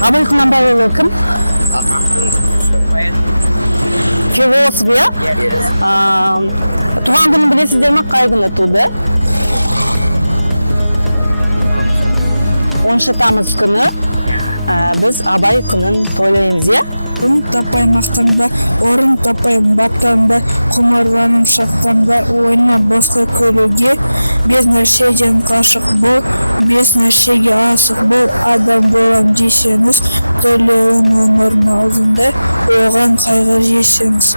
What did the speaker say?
Абай Құнанбайұлы кім? Философ, иә? Туған күнін білесіздер ме? Қай күні туды? 10 тамыз күні біз Абай күнін тойлаймыз, иә? Ұн тапай мақтанба, орын тапай баптанба, құмарланым шаттанба, ойна босқа көруге, без нәрседен қашық бол, без нәрсеге асық бол, адам болам десеңіз, төлеуін өмірдің алдында, оған қайғы жесеңіз.